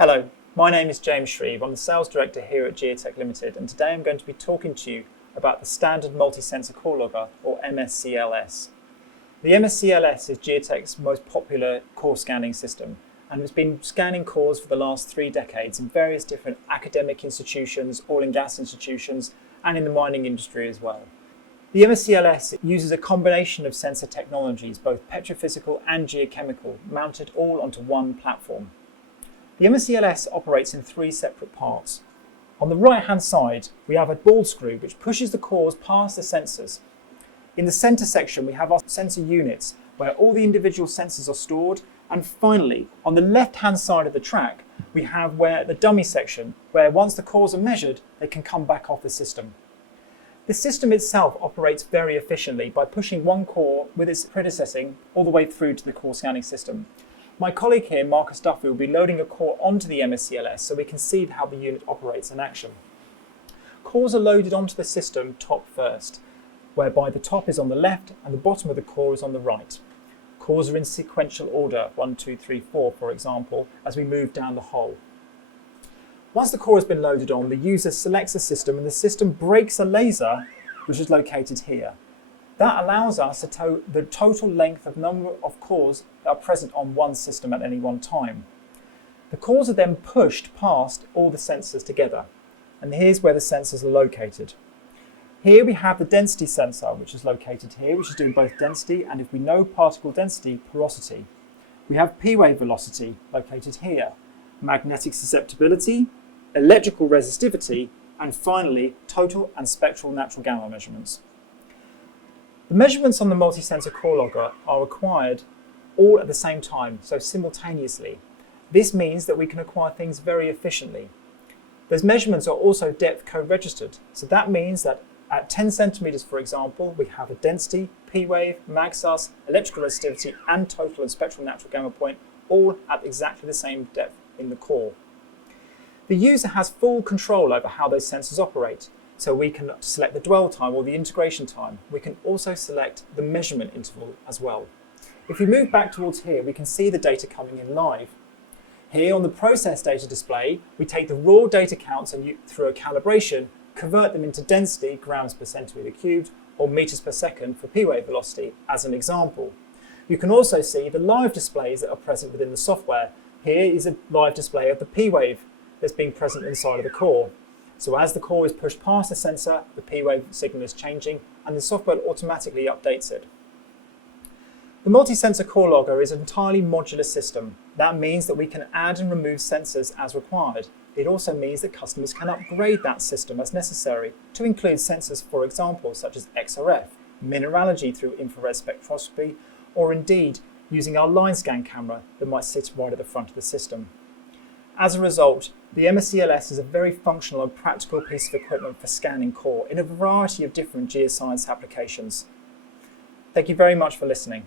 Hello, my name is James Shreve. I'm the Sales Director here at Geotek Limited, and today I'm going to be talking to you about the Standard Multi-Sensor Core Logger, or MSCL-S. The MSCL-S is Geotek's most popular core scanning system, and it's been scanning cores for the last 3 decades in various different academic institutions, oil and gas institutions, and in the mining industry as well. The MSCL-S uses a combination of sensor technologies, both petrophysical and geochemical, mounted all onto one platform. The MSCL-S operates in 3 separate parts. On the right-hand side, we have a ball screw which pushes the cores past the sensors. In the centre section, we have our sensor units, where all the individual sensors are stored. And finally, on the left-hand side of the track, we have the dummy section, where once the cores are measured, they can come back off the system. The system itself operates very efficiently by pushing one core with its predecessing all the way through to the core scanning system. My colleague here, Marcus Duffy, will be loading a core onto the MSCL-S so we can see how the unit operates in action. Cores are loaded onto the system top first, whereby the top is on the left and the bottom of the core is on the right. Cores are in sequential order, 1, 2, 3, 4, for example, as we move down the hole. Once the core has been loaded on, the user selects a system and the system breaks a laser, which is located here. That allows us to tow the total length of number of cores that are present on one system at any one time. The cores are then pushed past all the sensors together, and here's where the sensors are located. Here we have the density sensor, which is located here, which is doing both density and, if we know particle density, porosity. We have P-wave velocity located here, magnetic susceptibility, electrical resistivity, and finally total and spectral natural gamma measurements. The measurements on the multi-sensor core logger are required all at the same time, so simultaneously. This means that we can acquire things very efficiently. Those measurements are also depth co-registered, so that means that at 10 centimeters, for example, we have a density, P-wave, mag-sus, electrical resistivity, and total and spectral natural gamma point all at exactly the same depth in the core. The user has full control over how those sensors operate. So we can select the dwell time or the integration time. We can also select the measurement interval as well. If we move back towards here, we can see the data coming in live. Here on the process data display, we take the raw data counts and through a calibration, convert them into density, grams per centimeter cubed, or meters per second for P-wave velocity as an example. You can also see the live displays that are present within the software. Here is a live display of the P-wave that's being present inside of the core. So as the core is pushed past the sensor, the P-wave signal is changing and the software automatically updates it. The multi-sensor core logger is an entirely modular system. That means that we can add and remove sensors as required. It also means that customers can upgrade that system as necessary to include sensors, for example, such as XRF, mineralogy through infrared spectroscopy, or indeed using our line scan camera that might sit right at the front of the system. As a result, the MSCL-S is a very functional and practical piece of equipment for scanning core in a variety of different geoscience applications. Thank you very much for listening.